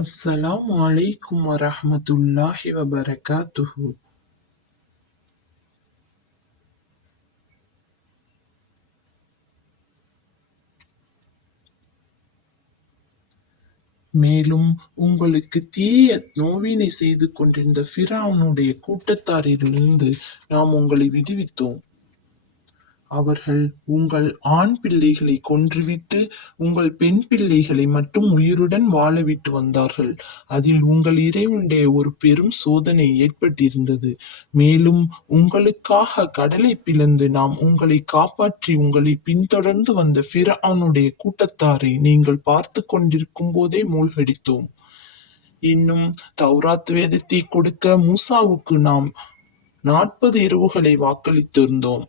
அஸ்ஸலாமு அலைக்கும் வரஹ்மத்துல்லாஹி வபரகாத்துஹு. மேலும் உங்களுக்கு தீய நோவினை செய்து கொண்டிருந்த ஃபிரௌனுடைய கூட்டத்தாரிலிருந்து நாம் உங்களை விடுவித்தோம். அவர்கள் உங்கள் ஆண் பிள்ளைகளை கொன்றுவிட்டு உங்கள் பெண் பிள்ளைகளை மட்டும் உயிருடன் வாழவிட்டு வந்தார்கள். அதில் உங்கள் இறைவனுடைய ஒரு பெரும் சோதனை ஏற்பட்டிருந்தது. மேலும் உங்களுக்காக கடலை பிளந்து நாம் உங்களை காப்பாற்றி உங்களை பின்தொடர்ந்து வந்த ஃபிரௌனுடைய கூட்டத்தாரை நீங்கள் பார்த்து கொண்டிருக்கும் போதே மூழ்கடித்தோம். இன்னும் தௌராத் வேதத்தை கொடுக்க மூசாவுக்கு நாம் 40 இரவுகளை வாக்களித்திருந்தோம்.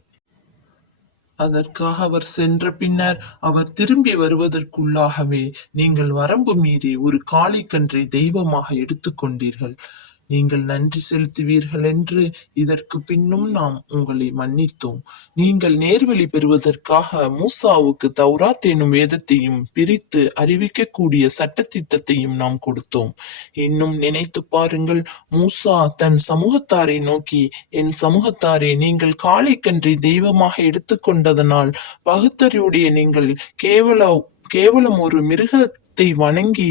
அதற்காக அவர் சென்ற பின்னர் அவர் திரும்பி வருவதற்குள்ளாகவே நீங்கள் வரம்பு மீறி ஒரு காளைக்கன்றை தெய்வமாக எடுத்துக்கொண்டீர்கள். நீங்கள் நன்றி செலுத்துவீர்கள் என்று இதற்கு பின்னும் நாம் உங்களை மன்னித்தோம். நீங்கள் நேர்வழி பெறுவதற்காக மூசாவுக்கு தௌராத் எனும் வேதத்தையும் பிரித்து அறிவிக்கக்கூடிய சட்டத்திட்டத்தையும் நாம் கொடுத்தோம். இன்னும் நினைத்து பாருங்கள், மூசா தன் சமூகத்தாரை நோக்கி, என் சமூகத்தாரே, நீங்கள் காளைக்கன்றை தெய்வமாக எடுத்துக்கொண்டதனால் பகுத்தறிவுடைய நீங்கள் கேவலம் ஒரு மிருகத்தை வணங்கி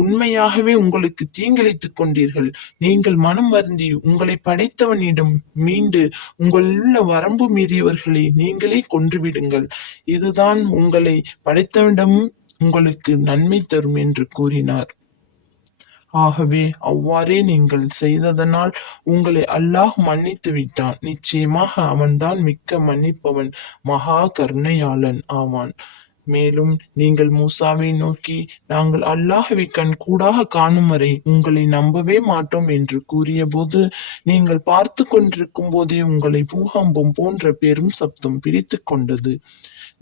உண்மையாகவே உங்களுக்கு தீங்கிழைத்துக் கொண்டீர்கள். நீங்கள் மனம் வருந்தி உங்களை படைத்தவனிடம் மீண்டு உங்களுள்ள வரம்பு மீறியவர்களை நீங்களே கொன்றுவிடுங்கள். இதுதான் உங்களை படைத்தவனிடம் உங்களுக்கு நன்மை தரும் என்று கூறினார். ஆகவே அவ்வாறே நீங்கள் செய்ததனால் உங்களை அல்லாஹ் மன்னித்து விட்டான். நிச்சயமாக அவன்தான் மிக்க மன்னிப்பவன், மகா கருணையாளன் ஆவான். மேலும் நீங்கள் மூசாவை நோக்கி, நாங்கள் அல்லாஹ்வை கண்கூடாக காணும் வரை உங்களை நம்பவே மாட்டோம் என்று கூறியபோது, நீங்கள் பார்த்து கொண்டிருக்கும் போதே உங்களை பூகம்பம் போன்ற பெரும் சப்தம் பிடித்து கொண்டது.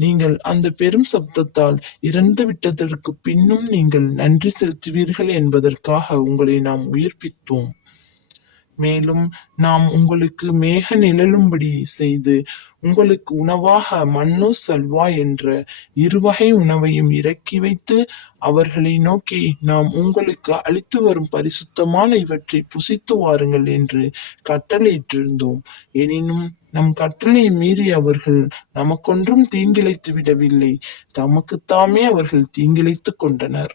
நீங்கள் அந்த பெரும் சப்தத்தால் இறந்து விட்டதற்கு பின்னும் நீங்கள் நன்றி செலுத்துவீர்கள் என்பதற்காக உங்களை நாம் உயிர்ப்பித்தோம். மேலும் நாம் உங்களுக்கு மேக நிழலும்படி செய்து உங்களுக்கு உணவாக மன்னு சல்வா என்ற இருவகை உணவையும் இறக்கி வைத்து அவர்களை நோக்கி, நாம் உங்களுக்கு அளித்து வரும் பரிசுத்தமான இவற்றை புசித்து வாருங்கள் என்று கட்டளையிட்டிருந்தோம். எனினும் நம் கட்டளையை மீறி அவர்கள் நமக்கொன்றும் தீங்கிழைத்து விடவில்லை, தமக்குத்தாமே அவர்கள் தீங்கிழைத்துக் கொண்டனர்.